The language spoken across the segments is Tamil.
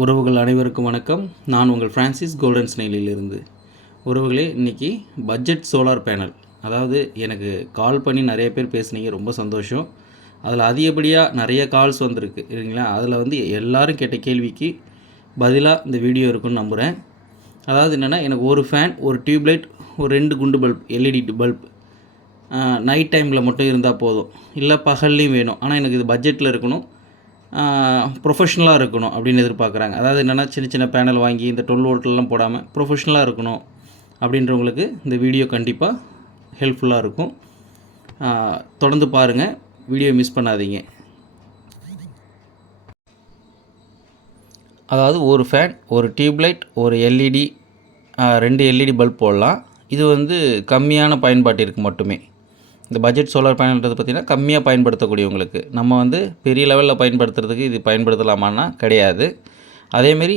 உறவுகள் அனைவருக்கும் வணக்கம். நான் உங்கள் ஃப்ரான்சிஸ் கோல்டன் ஸ்னெயிலிருந்து. உறவுகளே, இன்றைக்கி பட்ஜெட் சோலார் பேனல், அதாவது எனக்கு கால் பண்ணி நிறைய பேர் பேசுனீங்க, ரொம்ப சந்தோஷம். அதில் அதிகப்படியாக நிறைய கால்ஸ் வந்திருக்கு இல்லைங்களா. அதில் எல்லோரும் கேட்ட கேள்விக்கு பதிலாக இந்த வீடியோ இருக்குன்னு நம்புகிறேன். அதாவது என்னென்னா, எனக்கு ஒரு ஃபேன், ஒரு டியூப்லைட், ஒரு 2 குண்டு பல்ப், எல்இடி பல்ப் நைட் டைமில் மட்டும் இருந்தால் போதும், இல்லை பகல்லையும் வேணும். ஆனால் எனக்கு இது பட்ஜெட்டில் இருக்கணும், ப்ரொஃபஷ்னலாக இருக்கணும் அப்படின்னு எதிர்பார்க்குறாங்க. அதாவது என்னென்னா, சின்ன சின்ன பேனல் வாங்கி இந்த 12 வோல்ட்லாம் போடாமல் ப்ரொஃபஷ்னலாக இருக்கணும் அப்படின்றவங்களுக்கு இந்த வீடியோ கண்டிப்பாக ஹெல்ப்ஃபுல்லாக இருக்கும். தொடர்ந்து பாருங்கள், வீடியோ மிஸ் பண்ணாதீங்க. அதாவது ஒரு ஃபேன், ஒரு டியூப்லைட், ஒரு எல்இடி, 2 எல்இடி பல்ப் போடலாம். இது கம்மியான பயன்பாட்டிற்கு மட்டுமே. இந்த பட்ஜெட் சோலார் பேனல்ன்றது பார்த்திங்கன்னா கம்மியாக பயன்படுத்தக்கூடியவங்களுக்கு. நம்ம பெரிய லெவலில் பயன்படுத்துறதுக்கு இது பயன்படுத்தலாமான்னா கிடையாது. அதேமாரி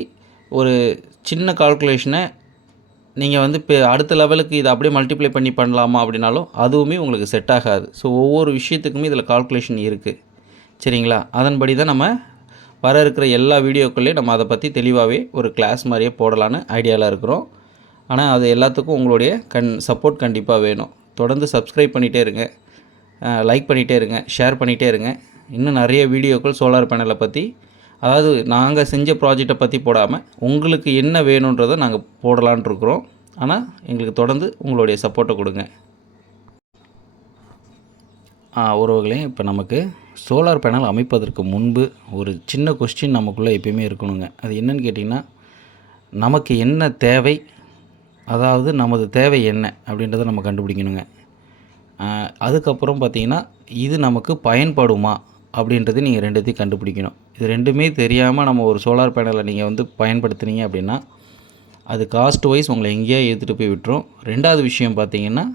ஒரு சின்ன கால்குலேஷனை நீங்கள் இப்போ அடுத்த லெவலுக்கு இதை அப்படியே மல்டிப்ளை பண்ணி பண்ணலாமா அப்படின்னாலும் அதுவுமே உங்களுக்கு செட் ஆகாது. ஸோ ஒவ்வொரு விஷயத்துக்குமே இதில் கால்குலேஷன் இருக்குது, சரிங்களா. அதன்படி தான் நம்ம வர இருக்கிற எல்லா வீடியோக்கள்லேயும் நம்ம அதை பற்றி தெளிவாகவே ஒரு கிளாஸ் மாதிரியே போடலான்னு ஐடியாவில் இருக்கிறோம். ஆனால் அது எல்லாத்துக்கும் உங்களுடைய சப்போர்ட் கண்டிப்பாக வேணும். தொடர்ந்து சப்ஸ்கிரைப் பண்ணிகிட்டே இருங்க, லைக் பண்ணிகிட்டே இருங்க, ஷேர் பண்ணிகிட்டே இருங்க. இன்னும் நிறைய வீடியோக்கள் சோலார் பேனலை பற்றி, அதாவது நாங்கள் செஞ்ச ப்ராஜெக்டை பற்றி போடாமல் உங்களுக்கு என்ன வேணுன்றதை நாங்கள் போடலான் இருக்கிறோம். ஆனால் எங்களுக்கு தொடர்ந்து உங்களுடைய சப்போர்ட்டை கொடுங்க. உறவுகளே, இப்போ நமக்கு சோலார் பேனல் அமைப்பதற்கு முன்பு ஒரு சின்ன கொஸ்டின் நமக்குள்ளே எப்பயுமே இருக்கணுங்க. அது என்னன்னு கேட்டிங்கன்னா, நமக்கு என்ன தேவை, அதாவது நமது தேவை என்ன அப்படின்றத நம்ம கண்டுபிடிக்கணுங்க. அதுக்கப்புறம் பார்த்திங்கன்னா, இது நமக்கு பயன்படுமா அப்படின்றது நீங்கள் ரெண்டுத்தையும் கண்டுபிடிக்கணும். இது ரெண்டுமே தெரியாமல் நம்ம ஒரு சோலார் பேனலை நீங்கள் பயன்படுத்துனீங்க அப்படின்னா அது காஸ்ட் வைஸ் உங்களை எங்கேயா எடுத்துகிட்டு போய் விட்டுரும். ரெண்டாவது விஷயம் பார்த்திங்கன்னா,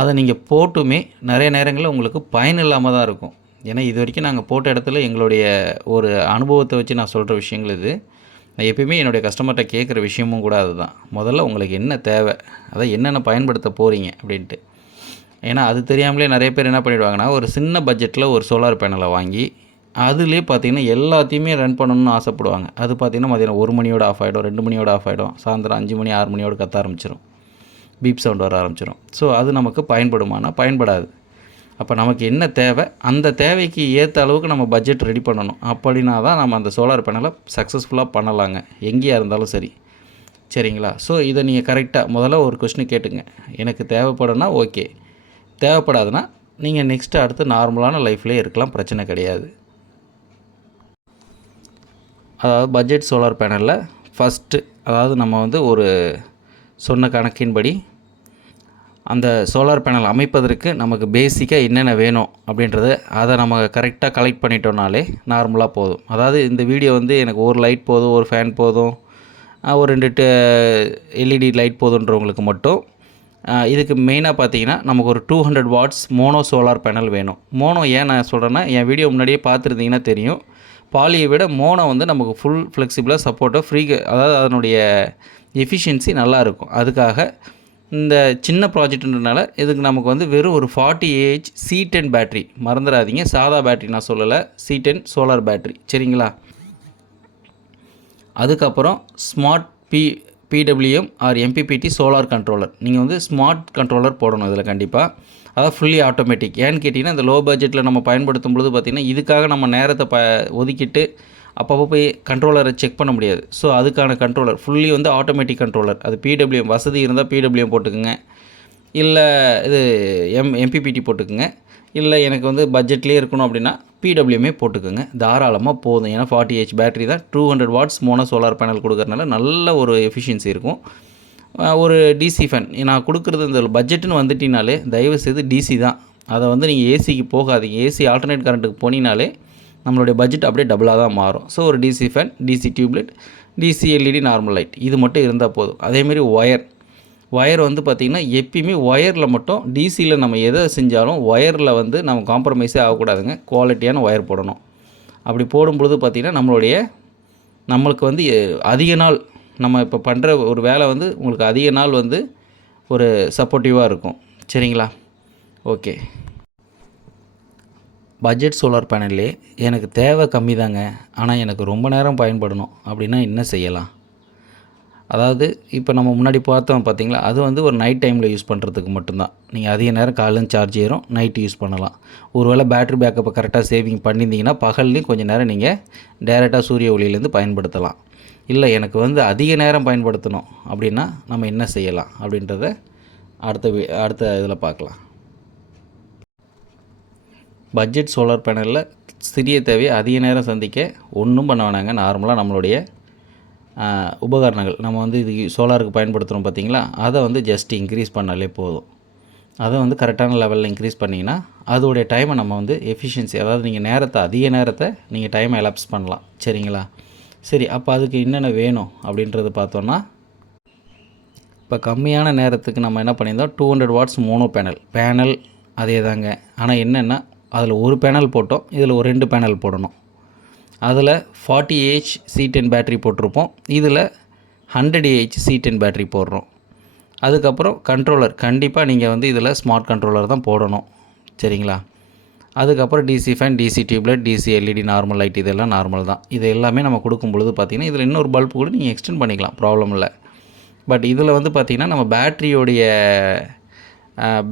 அதை நீங்கள் போட்டுமே நிறைய நேரங்களில் உங்களுக்கு பயன் இல்லாமல் தான் இருக்கும். ஏன்னா இது வரைக்கும் நாங்கள் போட்ட இடத்துல எங்களுடைய ஒரு அனுபவத்தை வச்சு நான் சொல்கிற விஷயங்கள் இது. நான் எப்பயுமே என்னுடைய கஸ்டமர்கிட்ட கேட்குற விஷயமும் கூட அதுதான். முதல்ல உங்களுக்கு என்ன தேவை, அதான் என்னென்ன பயன்படுத்த போகிறீங்க அப்படின்ட்டு. ஏன்னா அது தெரியாமலே நிறைய பேர் என்ன பண்ணிவிடுவாங்கன்னா, ஒரு சின்ன பட்ஜெட்டில் ஒரு சோலார் பேனலை வாங்கி அதுலேயே பார்த்திங்கன்னா எல்லாத்தையுமே ரன் பண்ணணும்னு ஆசைப்படுவாங்க. அது பார்த்திங்கன்னா மதியானம் 1 மணியோட ஆஃப் ஆகிடும், 2 மணியோட ஆஃப் ஆகிடும், சாயந்தரம் 5 மணி 6 மணியோடு கத்த ஆரம்பிச்சிடும், பீப் சவுண்ட் வர ஆரம்பிச்சிடும். ஸோ அது நமக்கு பயன்படுமானா பயன்படாது. அப்போ நமக்கு என்ன தேவை, அந்த தேவைக்கு ஏற்ற அளவுக்கு நம்ம பட்ஜெட் ரெடி பண்ணணும். அப்படின்னா தான் நம்ம அந்த சோலார் பேனலை சக்ஸஸ்ஃபுல்லாக பண்ணலாங்க, எங்கேயா இருந்தாலும் சரி, சரிங்களா. ஸோ இதை நீங்கள் கரெக்டாக முதல்ல ஒரு கொஸ்டின் கேட்டுங்க. எனக்கு தேவைப்படும்னா ஓகே, தேவைப்படாதுன்னா நீங்கள் நெக்ஸ்ட்டு அடுத்து நார்மலான லைஃப்லேயே இருக்கலாம், பிரச்சனை கிடையாது. அதாவது பட்ஜெட் சோலார் பேனலில் ஃபஸ்ட்டு, அதாவது நம்ம ஒரு சொன்ன கணக்கின்படி அந்த சோலார் பேனல் அமைப்பதற்கு நமக்கு பேசிக்காக என்னென்ன வேணும் அப்படின்றத அதை நம்ம கரெக்டாக கலெக்ட் பண்ணிட்டோம்னாலே நார்மலாக போதும். அதாவது இந்த வீடியோ எனக்கு ஒரு லைட் போதும், ஒரு ஃபேன் போதும், ஒரு 2 எல்இடி லைட் போதுன்றவங்களுக்கு மட்டும் இதுக்கு மெயினாக பார்த்தீங்கன்னா நமக்கு ஒரு 200 வாட்ஸ் மோனோ சோலார் பேனல் வேணும். மோனோ ஏன் நான் சொல்கிறேன்னா, என் வீடியோ முன்னாடியே பார்த்துருந்தீங்கன்னா தெரியும், பாலியை விட மோனோ நமக்கு ஃபுல் ஃப்ளெக்சிபிளாக சப்போர்ட்டாக ஃப்ரீ, அதாவது அதனுடைய எஃபிஷியன்சி நல்லாயிருக்கும். அதுக்காக இந்த சின்ன ப்ராஜெக்ட்ன்றனால இதுக்கு நமக்கு வெறும் ஒரு 40Ah C10 பேட்ரி, மறந்துடாதீங்க, சாதா பேட்ரி நான் சொல்லலை, C10 சோலார் பேட்ரி, சரிங்களா. அதுக்கப்புறம் smart PWM or MPPT solar controller. நீங்கள் ஸ்மார்ட் கண்ட்ரோலர் போடணும் இதில் கண்டிப்பாக. அதாவது ஃபுல்லி ஆட்டோமேட்டிக். ஏன்னு கேட்டிங்கன்னா, இந்த லோ பட்ஜெட்டில் நம்ம பயன்படுத்தும் பொழுது பார்த்திங்கன்னா இதுக்காக நம்ம நேரத்தை ஒதுக்கிட்டு அப்பப்போ போய் கண்ட்ரோலரை செக் பண்ண முடியாது. ஸோ அதுக்கான கண்ட்ரோலர் ஃபுல்லி ஆட்டோமேட்டிக் கண்ட்ரோலர். அது PWM வசதி இருந்தால் PWM போட்டுக்குங்க, இல்லை இது MPPT போட்டுக்குங்க, இல்லை எனக்கு பட்ஜெட்லேயே இருக்கணும் அப்படின்னா PWMே போட்டுக்குங்க, தாராளமாக போதும். ஏன்னா 40Ah பேட்டரி தான், 200 வாட்ஸ் மோனோ சோலார் பேனல் கொடுக்குறதுனால நல்ல ஒரு எஃபிஷியன்சி இருக்கும். ஒரு டிசி ஃபேன் நான் கொடுக்குறது, இந்த பட்ஜெட்டுன்னு வந்துட்டினாலே தயவுசெய்து டிசி தான். அதை நீங்கள் ஏசிக்கு போகாதீங்க. ஏசி ஆல்டர்னேட் கரண்ட்டுக்கு போனீங்கனாலே நம்மளுடைய பட்ஜெட் அப்படியே டபுளாக தான் மாறும். ஸோ ஒரு DC fan, DC tube light, DC LED, normal light, இது மட்டும் இருந்தால் போதும். அதேமாரி ஒயர் பார்த்திங்கன்னா எப்பயுமே ஒயரில் மட்டும், டிசியில் நம்ம எதை செஞ்சாலும் ஒயரில் நம்ம காம்ப்ரமைஸே ஆகக்கூடாதுங்க, குவாலிட்டியான ஒயர் போடணும். அப்படி போடும்பொழுது பார்த்திங்கன்னா நம்மளுக்கு அதிக நாள் நம்ம இப்போ பண்ணுற ஒரு வேலை உங்களுக்கு அதிக நாள் ஒரு சப்போர்ட்டிவாக இருக்கும், சரிங்களா. ஓகே, பட்ஜெட் சோலார் பேனல்லே எனக்கு தேவை கம்மி தாங்க, ஆனால் எனக்கு ரொம்ப நேரம் பயன்படணும் அப்படின்னா என்ன செய்யலாம்? அதாவது இப்போ நம்ம முன்னாடி பார்த்தோம் பார்த்தீங்களா, அது வந்து ஒரு நைட் டைமில் யூஸ் பண்ணுறதுக்கு மட்டும்தான். நீங்கள் அதிக நேரம் காலையில் சார்ஜ் ஏறும், நைட்டு யூஸ் பண்ணலாம். ஒருவேளை பேட்டரி பேக்கப்பை கரெக்டாக சேவிங் பண்ணியிருந்தீங்கன்னா பகல்லையும் கொஞ்சம் நேரம் நீங்கள் டேரெக்டாக சூரிய ஒளியிலேருந்து பயன்படுத்தலாம். இல்லை எனக்கு வந்து அதிக நேரம் பயன்படுத்தணும் அப்படின்னா நம்ம என்ன செய்யலாம் அப்படின்றத அடுத்த இதில் பார்க்கலாம். பட்ஜெட் சோலார் பேனலில் சிறிய தேவையை அதிக நேரம் சந்திக்க ஒன்றும் பண்ண வேணாங்க. நார்மலாக நம்மளுடைய உபகரணங்கள் நம்ம வந்து இது சோலாருக்கு பயன்படுத்துகிறோம் பார்த்தீங்களா, அதை வந்து ஜஸ்ட் இன்க்ரீஸ் பண்ணாலே போதும். அதை வந்து கரெக்டான லெவலில் இன்க்ரீஸ் பண்ணிங்கன்னா அதோடைய டைமை நம்ம வந்து எஃபிஷியன்சி, அதாவது நீங்கள் அதிக நேரத்தை நீங்கள் டைமை எலாப்ஸ் பண்ணலாம். சரிங்களா? சரி, அப்போ அதுக்கு என்னென்ன வேணும் அப்படின்றது பார்த்தோன்னா, இப்போ கம்மியான நேரத்துக்கு நம்ம என்ன பண்ணியிருந்தோம், 200 வாட்ஸ் மோனோ பேனல் அதே தாங்க. ஆனால் என்னென்னா அதில் ஒரு பேனல் போட்டோம், இதில் ஒரு 2 பேனல் போடணும். அதில் 40Ah C10 பேட்ரி போட்டிருப்போம், இதில் 100Ah C10 பேட்ரி போடுறோம். அதுக்கப்புறம் கண்ட்ரோலர் கண்டிப்பாக நீங்கள் வந்து இதில் ஸ்மார்ட் கண்ட்ரோலர் தான் போடணும். சரிங்களா? அதுக்கப்புறம் DC fan, DC tube light, DC LED, normal light, இதெல்லாம் நார்மல் தான். இது எல்லாமே நம்ம கொடுக்கும் பொழுது பார்த்திங்கன்னா இதில் இன்னொரு பல்பு கூட நீங்கள் எக்ஸ்டெண்ட் பண்ணிக்கலாம், ப்ராப்ளம் இல்லை. பட் இதில் வந்து பார்த்திங்கன்னா நம்ம பேட்டரியோடைய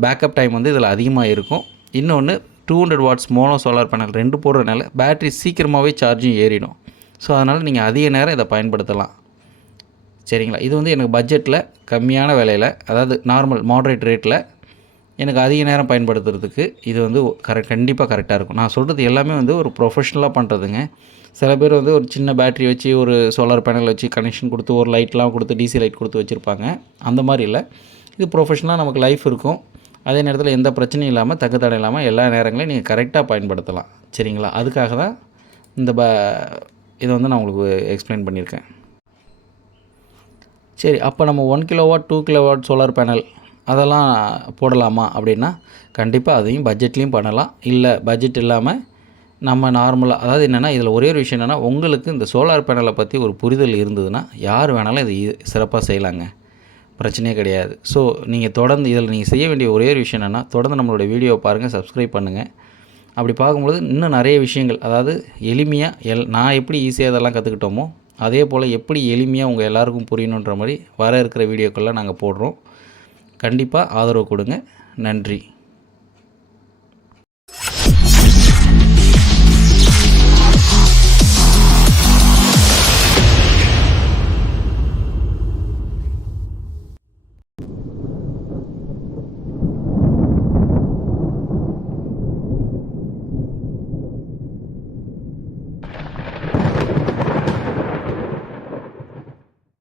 பேக்கப் டைம் வந்து இதில் அதிகமாக இருக்கும். இன்னொன்று 200 வாட்ஸ் மோனோ சோலார் பேனல் 2 போடுறதுனால பேட்ரி சீக்கிரமாகவே சார்ஜும் ஏறிடும். ஸோ அதனால் நீங்கள் அதிக நேரம் இதை பயன்படுத்தலாம். சரிங்களா? இது வந்து எனக்கு பட்ஜெட்டில் கம்மியான விலையில், அதாவது நார்மல் மாடரேட் ரேட்டில் எனக்கு அதிக நேரம் பயன்படுத்துறதுக்கு இது வந்து கண்டிப்பாக கரெக்டாக இருக்கும். நான் சொல்கிறது எல்லாமே வந்து ஒரு ப்ரொஃபஷ்னலாக பண்ணுறதுங்க. சில பேர் வந்து ஒரு சின்ன பேட்ரி வச்சு ஒரு சோலார் பேனல் வச்சு கனெக்ஷன் கொடுத்து ஒரு லைட்லாம் கொடுத்து டிசி லைட் கொடுத்து வச்சுருப்பாங்க. அந்த மாதிரி இல்லை. இது ப்ரொஃபஷ்னலாக நமக்கு லைஃப் இருக்கும். அதே நேரத்தில் எந்த பிரச்சனையும் இல்லாமல் தங்குத்தடை இல்லாமல் எல்லா நேரங்களையும் நீங்கள் கரெக்டாக பயன்படுத்தலாம். சரிங்களா? அதுக்காக தான் இந்த இதை வந்து நான் உங்களுக்கு எக்ஸ்பிளைன் பண்ணியிருக்கேன். சரி, அப்போ நம்ம 1 கிலோவாட் 2 கிலோவாட் சோலார் பேனல் அதெல்லாம் போடலாமா அப்படின்னா கண்டிப்பாக அதையும் பட்ஜெட்லேயும் பண்ணலாம். இல்லை பட்ஜெட் இல்லாமல் நம்ம நார்மலாக, அதாவது என்னென்னா இதில் ஒரே ஒரு விஷயம் என்னென்னா, உங்களுக்கு இந்த சோலார் பேனலை பற்றி ஒரு புரிதல் இருந்ததுன்னா யார் வேணாலும் இது சிறப்பாக செய்யலாங்க, பிரச்சனையே கிடையாது. ஸோ நீங்கள் தொடர்ந்து இதில் நீங்கள் செய்ய வேண்டிய ஒரே ஒரு விஷயம் என்னென்னா, தொடர்ந்து நம்மளுடைய வீடியோவை பாருங்கள், சப்ஸ்கிரைப் பண்ணுங்கள். அப்படி பார்க்கும்பொழுது இன்னும் நிறைய விஷயங்கள், அதாவது எளிமையாக நான் எப்படி ஈஸியாக இதெல்லாம் கற்றுக்கிட்டோமோ அதே போல் எப்படி எளிமையாக உங்கள் எல்லாருக்கும் புரியணுன்ற மாதிரி வர இருக்கிற வீடியோக்கெல்லாம் நாங்கள் போடுறோம். கண்டிப்பாக ஆதரவு கொடுங்க. நன்றி.